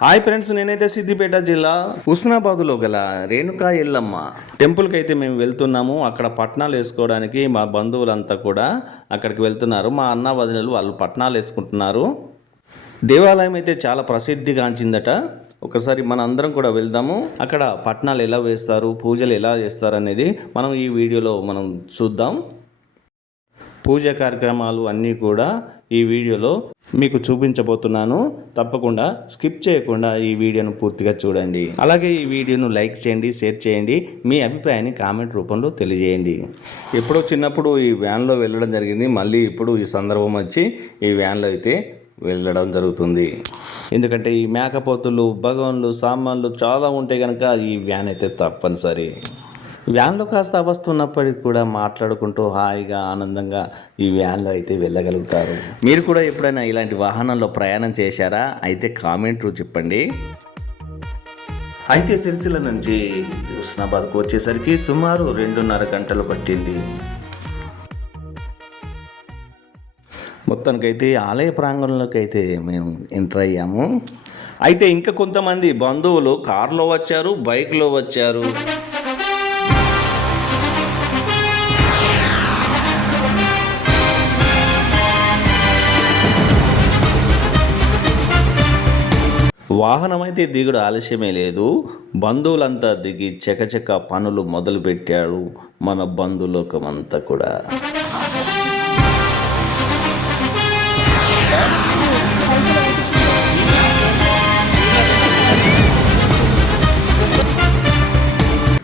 Hi friends, నేనైతే సిద్దిపేట జిల్లా హుస్నాబాద్లో గల రేణుకా ఎల్లమ్మ టెంపుల్కి అయితే మేము వెళ్తున్నాము. అక్కడ పట్నాలు వేసుకోవడానికి మా బంధువులంతా కూడా అక్కడికి వెళ్తున్నారు. మా అన్న వదినలు వాళ్ళు పట్నాలు వేసుకుంటున్నారు. దేవాలయం అయితే చాలా ప్రసిద్ధిగాంచిందట. ఒకసారి మన అందరం కూడా వెళ్దాము. అక్కడ పట్నాలు ఎలా వేస్తారు, పూజలు ఎలా చేస్తారు అనేది మనం ఈ వీడియోలో మనం చూద్దాం. పూజ కార్యక్రమాలు అన్నీ కూడా ఈ వీడియోలో మీకు చూపించబోతున్నాను. తప్పకుండా స్కిప్ చేయకుండా ఈ వీడియోను పూర్తిగా చూడండి. అలాగే ఈ వీడియోను లైక్ చేయండి, షేర్ చేయండి, మీ అభిప్రాయాన్ని కామెంట్ రూపంలో తెలియజేయండి. ఎప్పుడో చిన్నప్పుడు ఈ వ్యాన్లో వెళ్ళడం జరిగింది. మళ్ళీ ఇప్పుడు ఈ సందర్భం వచ్చి ఈ వ్యాన్లో అయితే వెళ్ళడం జరుగుతుంది. ఎందుకంటే ఈ మేకపోతులు, భగవాన్లు, సామాన్లు చాలా ఉంటాయి కనుక ఈ వ్యాన్ అయితే తప్పనిసరి. వ్యాన్లో కాస్త వస్తున్నప్పటికి కూడా మాట్లాడుకుంటూ హాయిగా ఆనందంగా ఈ వ్యాన్లో అయితే వెళ్ళగలుగుతారు. మీరు కూడా ఎప్పుడైనా ఇలాంటి వాహనంలో ప్రయాణం చేశారా? అయితే కామెంట్ చెప్పండి. అయితే సిరిసిల్ల నుంచి హుస్నాబాద్కు వచ్చేసరికి సుమారు 2.5 గంటలు పట్టింది. మొత్తానికైతే ఆలయ ప్రాంగణంలోకి అయితే మేము ఎంటర్ అయ్యాము. అయితే ఇంకా కొంతమంది బంధువులు కారులో వచ్చారు, బైక్లో వచ్చారు. వాహనం అయితే దిగుడు ఆలస్యమే లేదు. బంధువులంతా దిగి చకచక పనులు మొదలుపెట్టాడు మన బంధులోకం అంతా కూడా.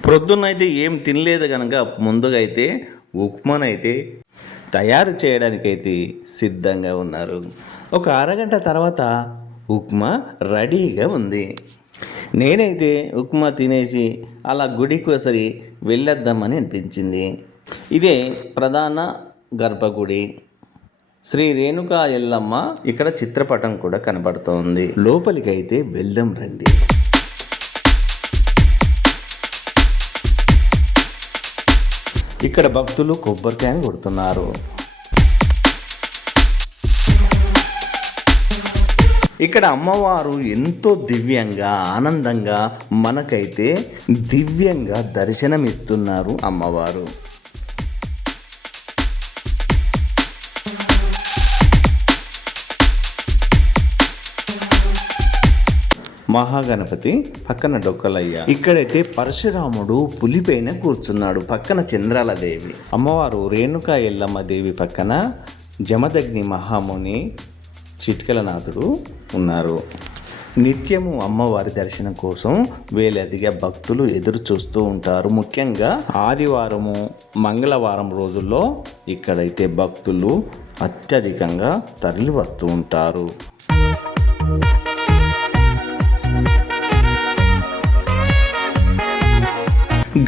ప్రొద్దునైతే ఏం తినలేదు కనుక ముందుగా అయితే ఉప్మానైతే తయారు చేయడానికైతే సిద్ధంగా ఉన్నారు. ఒక అరగంట తర్వాత ఉప్మా రెడీగా ఉంది. నేనైతే ఉప్మా తినేసి అలా గుడికి ఒకసారి వెళ్ళొద్దామని అనిపించింది. ఇదే ప్రధాన గర్భగుడి, శ్రీ రేణుకా ఎల్లమ్మ. ఇక్కడ చిత్రపటం కూడా కనబడుతోంది. లోపలికి అయితే వెళ్దాం రండి. ఇక్కడ భక్తులు కొబ్బరికాయను కొడుతున్నారు. ఇక్కడ అమ్మవారు ఎంతో దివ్యంగా, ఆనందంగా మనకైతే దివ్యంగా దర్శనమిస్తున్నారు అమ్మవారు. మహాగణపతి పక్కన డొక్కలయ్య. ఇక్కడైతే పరశురాముడు పులిపైన కూర్చున్నాడు. పక్కన చంద్రాలదేవి. అమ్మవారు రేణుకా ఎల్లమ్మ దేవి పక్కన జమదగ్ని మహాముని చిట్కలనాథుడు ఉన్నారు. నిత్యము అమ్మవారి దర్శనం కోసం వేలాదిగా భక్తులు ఎదురు చూస్తూ ఉంటారు. ముఖ్యంగా ఆదివారము, మంగళవారం రోజుల్లో ఇక్కడైతే భక్తులు అత్యధికంగా తరలి వస్తూ ఉంటారు.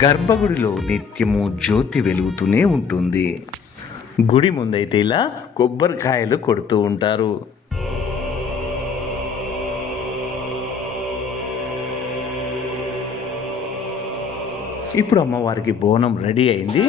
గర్భగుడిలో నిత్యము జ్యోతి వెలుగుతూనే ఉంటుంది. గుడి ముందైతే ఇలా కొబ్బరికాయలు కొడుతూ ఉంటారు. ఇప్పుడు అమ్మవారికి బోనం రెడీ అయింది.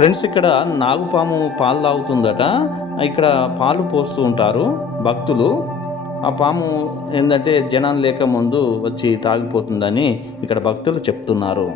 ఫ్రెండ్స్, ఇక్కడ నాగుపాము పాలు తాగుతుందట. ఇక్కడ పాలు పోస్తూ ఉంటారు భక్తులు. ఆ పాము ఏంటంటే జనాలు లేక ముందు వచ్చి తాగిపోతుందని ఇక్కడ భక్తులు చెప్తున్నారు.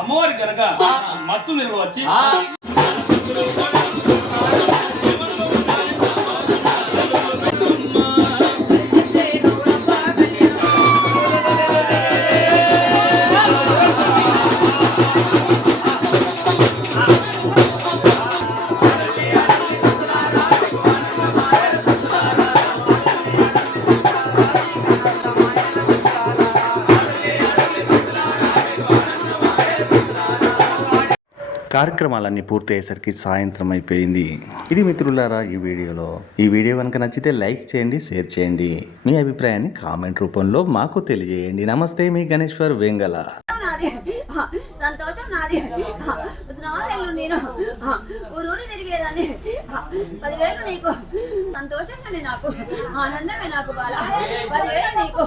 అమ్మవారి కనుక మత్స్సు నిల్వ వచ్చి కార్యక్రమాలన్నీ పూర్తయ్యేసరికి సాయంత్రం అయిపోయింది. ఇది మిత్రులారా ఈ వీడియో కనుక నచ్చితే లైక్ చేయండి, షేర్ చేయండి. మీ అభిప్రాయాన్ని కామెంట్ రూపంలో మాకు తెలియజేయండి. నమస్తే, మీ గణేశ్వర్ వేంగల. సంతోషం నాది. ఉస్నాబాద్ నేను ఊరూరి తిరిగేదాన్ని. 10,000 నీకు. సంతోషంగానే నాకు, ఆనందమే నాకు బాల. 10,000 నీకు.